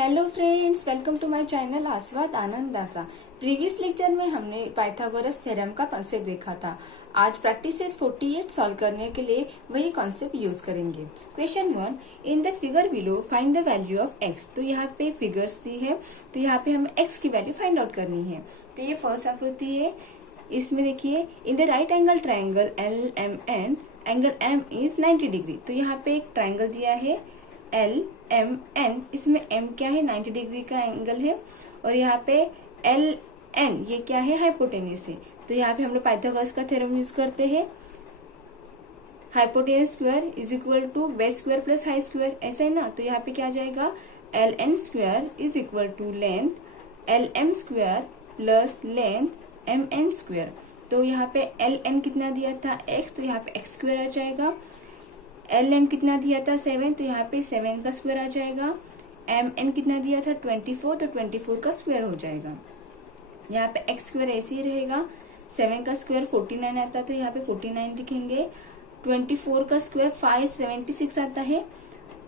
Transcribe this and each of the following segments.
Hello friends, welcome to my channel Aswad Anandacha. Previous lecture में हमने Pythagoras theorem का concept देखा था। आज प्रैक्टिस सेट 48 सॉल्व करने के लिए वही कॉन्सेप्ट यूज करेंगे। Question 1, in the figure below find the value of x. तो यहाँ पे फिगर्स दी है, तो यहाँ पे हमें एक्स की वैल्यू फाइंड आउट करनी है। तो ये फर्स्ट आकृति है। इसमें देखिए, in the right angle triangle L M N, angle M is 90 degree. तो यहाँ पे एक ट्राइंगल दिया है एल एम एन, इसमें एम क्या है, 90 डिग्री का एंगल है। और यहाँ पे एल एन ये क्या है, हाइपोटेनस है। तो यहाँ पे हम लोग पाइथागोरस का थ्योरम यूज करते हैं। Hypotenuse square is equal to base square plus height square, ऐसा है ना। तो यहाँ पे क्या आ जाएगा, L N square is equal to length L M square plus length M N square. तो यहाँ पे एल एन कितना दिया था, एक्स, तो यहाँ पे एक्स स्क्वायर आ जाएगा। एल एम कितना दिया था, 7, तो यहाँ पे 7 का स्क्वायर आ जाएगा। एम एन कितना दिया था, 24, तो 24 का स्क्वायर हो जाएगा। यहाँ पे एक्स स्क्वायर ऐसे ही रहेगा। 7 का स्क्वायर 49 आता, तो यहाँ पे 49 लिखेंगे। 24 का स्क्वायर 576 आता है।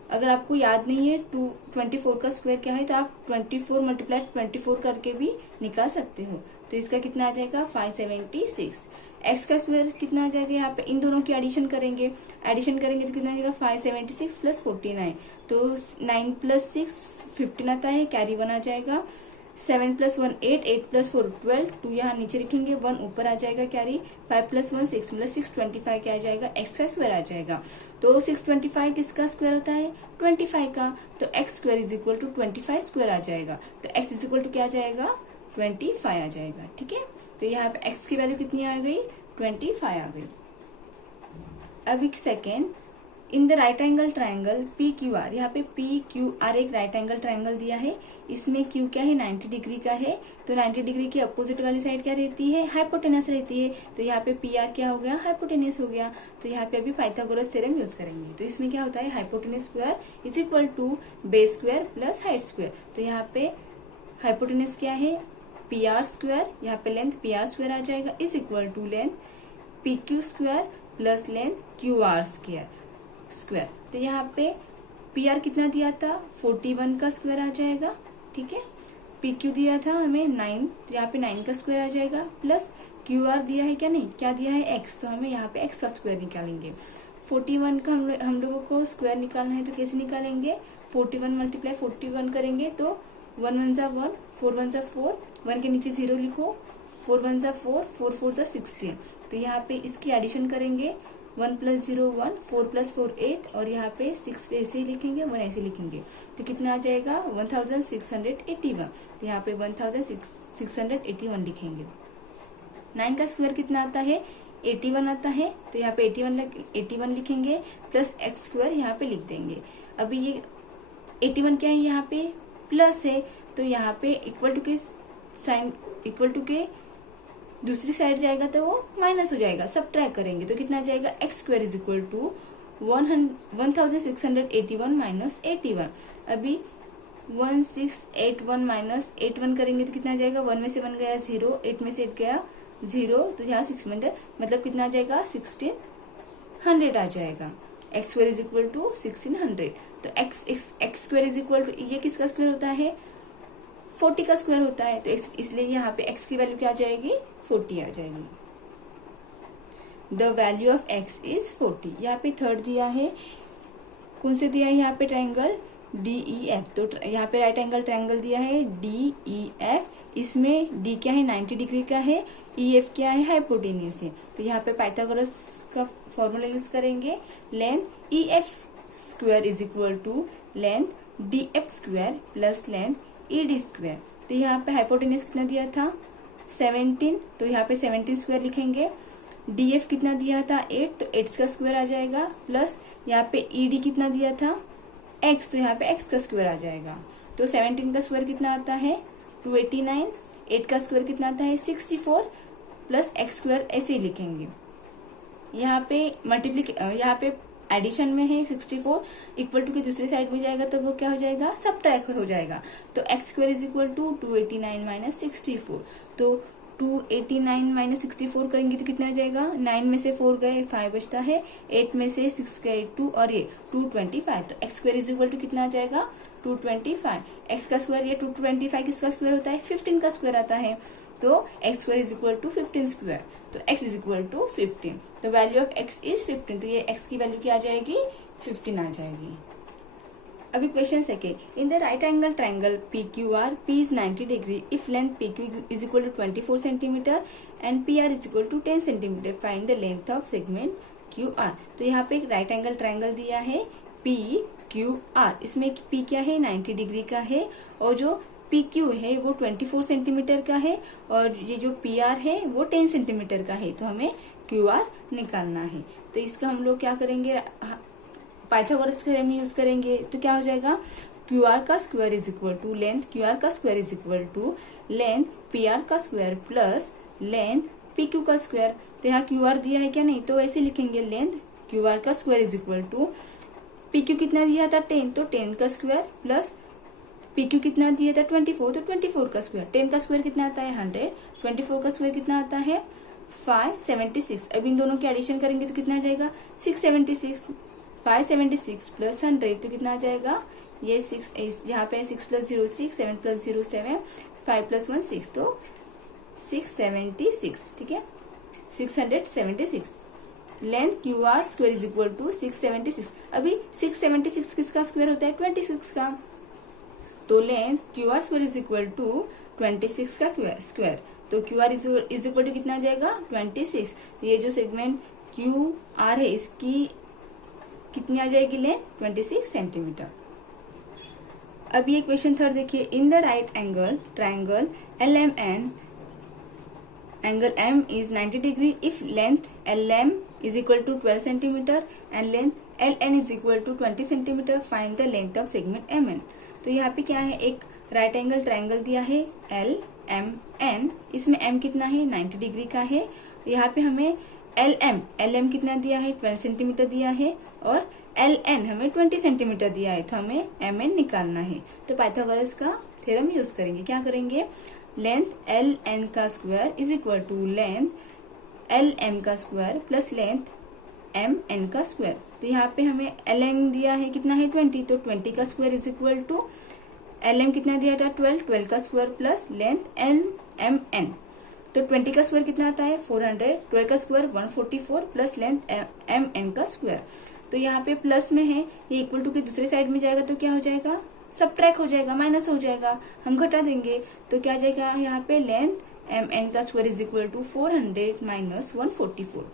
अगर आपको याद नहीं है 24 का स्क्वायर क्या है, तो आप 24 मल्टीप्लाई 24 करके भी निकाल सकते हो। तो इसका कितना आ जाएगा, 576। एक्स का स्क्वायर कितना आ जाएगा, यहाँ पे इन दोनों की एडिशन करेंगे तो कितना आ जाएगा, 576 प्लस 49। तो 9 प्लस 6 15 आता है, कैरी 1 आ जाएगा। 7 प्लस 1 8, 8 प्लस 4 12, 2 यहाँ नीचे लिखेंगे, 1 ऊपर आ जाएगा कैरी। 5 प्लस 1 6 प्लस 6 25 क्या आ जाएगा, एक्स का स्क्वायर आ जाएगा। तो 625 किसका स्क्वायर होता है, 25 का। तो x square is equal to 25 square आ जाएगा। तो एक्स इज इक्वल टू क्या आ जाएगा, 25 आ जाएगा। ठीक है, तो यहाँ पे एक्स की वैल्यू कितनी आ गई, 25 आ गई। अब एक second, in the right angle triangle P Q are, यहाँ पे पी क्यू आर एक राइट एंगल ट्राइंगल दिया है। इसमें क्यू क्या है, 90 डिग्री का है। तो 90 डिग्री की अपोजिट वाली साइड क्या रहती है, हाइपोटेनस रहती है। तो यहाँ पे पी आर क्या हो गया, हाइपोटेनस हो गया। तो यहाँ पे अभी पाइथागोरस थ्योरम यूज करेंगे। तो इसमें क्या होता है, hypotenuse square is equal to base square plus height square. तो यहाँ पे हाइपोटेनस क्या है, पी आर स्क्वायर, यहाँ पे लेंथ पी आर स्क्वायर आ जाएगा, is equal to length P Q square plus length Q R square. तो यहाँ पे पी आर कितना दिया था, 41 का स्क्वायर आ जाएगा। ठीक है, पी क्यू दिया था हमें 9, तो यहाँ पे 9 का स्क्वायर आ जाएगा। प्लस क्यू आर दिया है, क्या नहीं, क्या दिया है, एक्स, तो हमें यहाँ पे एक्स का स्क्वायर निकालेंगे। 41 का हम लोगों को स्क्वायर निकालना है, तो कैसे निकालेंगे, 41 मल्टीप्लाई 41 करेंगे तो 1 1 जा 1, 4 1 जा 4, 1 के नीचे 0 लिखो, 4 1 जा 4, 4 4 जा 16। तो यहाँ पे इसकी एडिशन करेंगे, 1 प्लस 0 1, 4 प्लस 4 8, और यहाँ पे 6 ऐसे ही लिखेंगे, 1 ऐसे लिखेंगे। तो कितना आ जाएगा, 1681। तो यहाँ पे 1681 लिखेंगे। 9 का स्क्वायर कितना आता है, 81 आता है। तो यहाँ पे 81 लिखेंगे, प्लस एक्स स्क्वायर यहाँ पे लिख देंगे। अभी ये 81 क्या है, यहाँ पे प्लस है, तो यहाँ पे इक्वल टू के साइन, इक्वल टू के दूसरी साइड जाएगा तो वो माइनस हो जाएगा, सब ट्रैक करेंगे। तो कितना आ जाएगा, X square is equal to 1681 minus 81। अभी 1681 माइनस 81 करेंगे तो कितना आ जाएगा, 1 में से 1 गया 0, 8 में से 8 गया 0, तो यहाँ 6 मतलब कितना आ जाएगा, 1600 आ जाएगा। X square is equal to 1600। तो x square is equal to, ये किसका स्क्वायर होता है, 40 का स्क्वायर होता है। तो इसलिए यहाँ पे x की वैल्यू क्या आ जाएगी, 40 आ जाएगी। The value of x is 40। यहाँ पे थर्ड दिया है, कौन से दिया है, यहाँ पे ट्राइंगल DEF। तो यहाँ पे राइट एंगल ट्राइंगल दिया है DEF। इसमें D क्या है, 90 डिग्री का है, EF क्या है, हाइपोटेनस है। तो यहाँ पे पाइथागोरस का फॉर्मूला यूज करेंगे, length EF square is equal to length DF square plus length ED square. तो यहाँ पे हाइपोटेनस कितना दिया था, 17, तो यहाँ पे 17 स्क्वायर लिखेंगे। DF कितना दिया था, 8, तो 8 का स्क्वायर आ जाएगा। प्लस यहाँ पे ED कितना दिया था, x, तो यहाँ पे x का स्क्वायर आ जाएगा। तो 17 का स्क्वायर कितना आता है, 289। 8 का स्क्वायर कितना आता है, 64, प्लस x स्क्वायर ऐसे ही लिखेंगे। यहाँ पे यहाँ पे एडिशन में है 64, इक्वल टू के दूसरी साइड में जाएगा तो वो क्या हो जाएगा, सब ट्रैक हो जाएगा। तो x square is equal to 289 minus 64। तो 289 माइनस 64 करेंगे तो कितना आ जाएगा, 9 में से 4 गए 5 बचता है, 8 में से 6 गए 2 और ये 225। तो x square is equal to कितना आ जाएगा, 225। एक्स का स्क्वायर, ये 225 किसका स्क्वायर होता है, 15 का स्क्वायर आता है। तो x square is equal to 15 square, तो एक्स इज इक्वल टू 15। तो वैल्यू ऑफ एक्स इज 15, तो ये एक्स की वैल्यू क्या आ जाएगी, 15 आ जाएगी। अभी question second, in the right angle triangle P Q R, P is 90 degree if length P Q is equal to 24 centimetre and P R is equal to 10 centimetre, find the length of segment Q R. तो यहाँ पे एक right angle triangle दिया है P Q R, इसमें P क्या है, 90 degree का है, और जो पी क्यू है वो 24 सेंटीमीटर का है, और ये जो पी आर है वो 10 सेंटीमीटर का है। तो हमें क्यू आर निकालना है। तो इसका हम लोग क्या करेंगे, पाइथागोरस थ्योरम यूज करेंगे। तो क्या हो जाएगा, क्यू आर का square is equal to length Q R का square is equal to length P R का square plus length P Q का स्क्वायर। तो यहाँ क्यू आर दिया है क्या, नहीं, तो ऐसे लिखेंगे लेंथ क्यू आर का square is equal to P Q कितना दिया था 10, तो 10 का स्क्वायर प्लस पी क्यू कितना दिया था 24, तो 24 का स्क्वायर। 10 का स्क्वायर कितना आता है 100, 24 का स्क्वायर कितना आता है 576। अब इन दोनों के एडिशन करेंगे तो कितना आ जाएगा 676। 576 प्लस 100 तो कितना आ जाएगा, ये 6, यहाँ पे 6 प्लस 0 6, 7 प्लस 0 7, 5 प्लस 1 6, तो 676, ठीक है, 676। Length Q R square is equal to 676। अभी 676 किसका स्क्वायर होता है, 26 का। तो length Q R square is equal to 26 का स्क्वायर। तो Q R is equal to कितना आ जाएगा 26। ये जो सेगमेंट क्यू आर है इसकी कितनी आ जाएगी लेंथ, 26 सेंटीमीटर। अब ये क्वेश्चन थर्ड देखिए, in the right angle triangle L M N, angle M is 90 degree if length L M is equal to 12 centimetre and length L N is equal to 20 centimetre, find the length of segment M N. तो यहाँ पे क्या है, एक right angle triangle दिया है L M N, इसमें M कितना है 90 डिग्री का है। यहाँ पे हमें एल एम कितना दिया है 12 सेंटीमीटर दिया है, और एल एन हमें 20 सेंटीमीटर दिया है, तो हमें एम एन निकालना है। तो पाइथागोरस का थ्योरम यूज करेंगे। क्या करेंगे, लेंथ एल एन का square is equal to length L M का square plus length M N का स्क्वायर। तो यहाँ पे हमें एल एन दिया है कितना है 20, तो 20 का square is equal to L M कितना दिया था 12 का square plus length L M N. तो 20 का स्क्वायर कितना आता है 400, 12 का square 144 plus length M N का स्क्वायर। तो यहाँ पे प्लस में है, ये इक्वल टू के दूसरे साइड में जाएगा तो क्या हो जाएगा, सबट्रैक्ट हो जाएगा, माइनस हो जाएगा, हम घटा देंगे। तो क्या जाएगा यहाँ पे लेंथ एम एन का square is equal to 400 minus 144।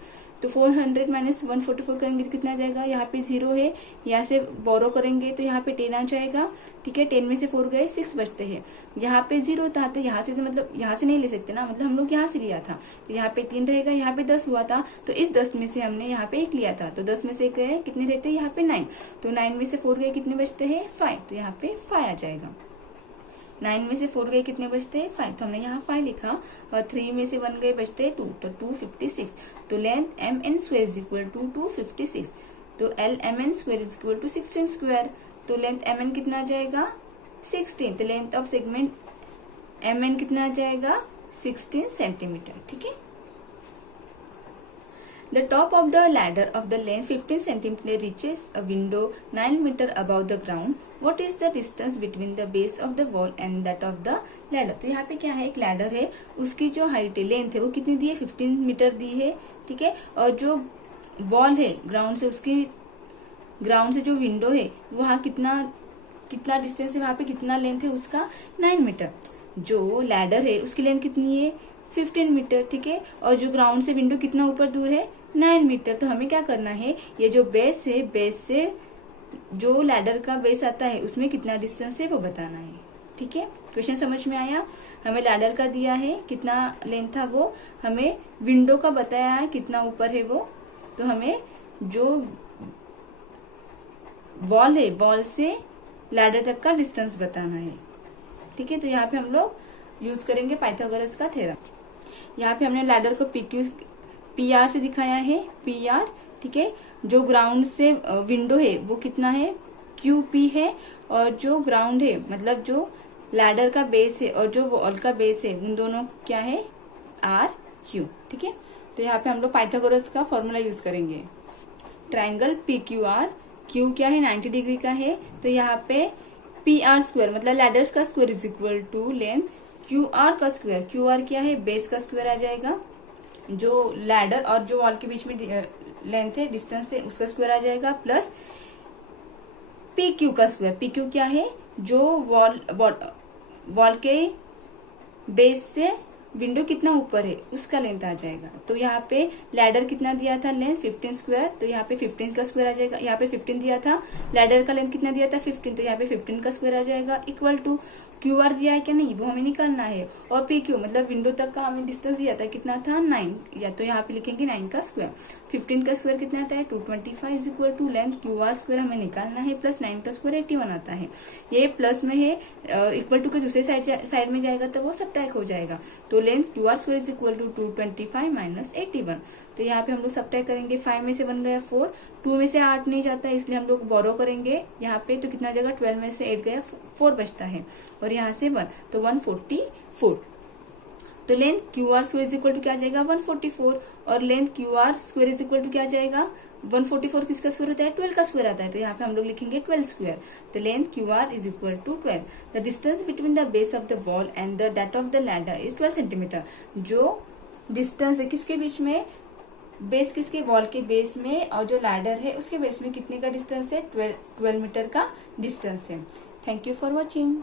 तो 400 माइनस 144 करेंगे तो कितना जाएगा, यहाँ पे 0 है, यहाँ से बोरो करेंगे तो यहाँ पे 10 आ जाएगा, ठीक है, 10 में से 4 गए 6 बचते हैं। यहाँ पे 0 था तो यहाँ से, मतलब यहाँ से नहीं ले सकते ना, मतलब हम लोग यहाँ से लिया था, तो यहाँ पे 3 रहेगा, यहाँ पे 10 हुआ था, तो इस 10 में से हमने यहाँ पे 1 लिया था, तो 10 में से गए कितने रहते हैं यहाँ पे 9, तो 9 में से 4 गए कितने बचते हैं 5, तो यहाँ पे 5 आ जाएगा। 9 में से 4 गए कितने बचते हैं 5, तो हमने यहाँ 5 लिखा, और 3 में से 1 गए बचते हैं 2, तो 256। तो length M N square is equal to 256। तो L M N square is equal to 16 square. तो लेंथ एम एन कितना आ जाएगा 16। तो length of segment M N कितना आ जाएगा 16 सेंटीमीटर, ठीक है। The top of the ladder of the length 15 centimeter reaches a window 9 meter above the ground. What is the distance between the base of the wall and that of the ladder? तो यहाँ पे क्या है, एक ladder है, उसकी जो height है, लेंथ है, वो कितनी दी है 15 मीटर दी है, ठीक है। और जो वॉल है ग्राउंड से, उसकी ग्राउंड से जो विंडो है वहाँ कितना डिस्टेंस है, वहाँ पे कितना लेंथ है उसका 9 मीटर। जो लैडर है उसकी लेंथ कितनी है 15 मीटर, ठीक है, और जो ग्राउंड से विंडो कितना ऊपर दूर है 9 मीटर। तो हमें क्या करना है, ये जो बेस है, बेस से जो लैडर का बेस आता है उसमें कितना डिस्टेंस है वो बताना है, ठीक है। क्वेश्चन समझ में आया, हमें लैडर का दिया है कितना लेंथ था, वो हमें विंडो का बताया है कितना ऊपर है वो, तो हमें जो वॉल है, वॉल से लैडर तक का डिस्टेंस बताना है, ठीक है। तो यहाँ पे हम लोग यूज करेंगे पाइथागोरस का थ्योरम। यहाँ पे हमने लैडर को पी आर से दिखाया है, पी आर, ठीक है। जो ग्राउंड से विंडो है वो कितना है क्यू पी है, और जो ग्राउंड है, मतलब जो लैडर का बेस है और जो वॉल का बेस है, उन दोनों क्या है आर क्यू। ठीक है, तो यहाँ पे हम लोग पाइथागोरस का फॉर्मूला यूज करेंगे। Triangle P Q R, Q क्या है 90 डिग्री का है, तो यहाँ पे पी आर स्क्वायर मतलब लैडर्स का square is equal to length Q R का स्क्वायर। क्यू आर क्या है, बेस का स्क्वायर आ जाएगा, जो लैडर और जो वॉल के बीच में लेंथ है, डिस्टेंस है, उसका स्क्वायर आ जाएगा, प्लस पी क्यू का स्क्वायर। पी क्यू क्या है, जो वॉल के बेस से विंडो कितना ऊपर है उसका लेंथ आ जाएगा। तो यहाँ पे लैडर कितना दिया था लेंथ 15 स्क्वायर, तो यहाँ पे 15 का स्क्वायर आ जाएगा। यहाँ पे 15 दिया था, लैडर का लेंथ कितना दिया था 15, तो यहाँ पे 15 का स्क्वायर आ जाएगा, इक्वल टू क्यू आर दिया है क्या नहीं वो हमें निकालना है, और पी क्यू मतलब विंडो तक का हमें डिस्टेंस दिया था कितना था 9, या तो यहाँ पे लिखेंगे 9 का स्क्वायर। 15 का स्क्वायर कितना आता है 225 is equal to length Q R square हमें निकालना है, प्लस 9 का स्क्वायर 81 आता है। ये प्लस में है, इक्वल टू के दूसरे साइड में जाएगा तो वो सबट्रैक्ट हो जाएगा। तो length Q R square is equal to 225 minus 81। तो यहाँ पे हम लोग सबट्रैक्ट करेंगे, 5 में से बन गया 4, 2 में से 8 नहीं जाता इसलिए हम लोग बोरो करेंगे यहाँ पे, तो कितना जगह 12 में से 8 गया 4 बचता है, और यहाँ से 1 तो 144। तो length Q R square is equal to क्या आ जाएगा 144, और length Q R square is equal to क्या आ जाएगा 144 किसका स्क्वायर होता है 12 का स्क्वायर आता है, तो यहाँ पे हम लोग लिखेंगे 12 स्क्वायर। तो length Q R is equal to 12। The distance between the base of the wall and the that of the ladder is 12 centimetre. जो डिस्टेंस है किसके बीच में, बेस किसके, वॉल के बेस में, और जो लैडर है उसके बेस में कितने का डिस्टेंस है 12 मीटर का डिस्टेंस है। Thank you for watching.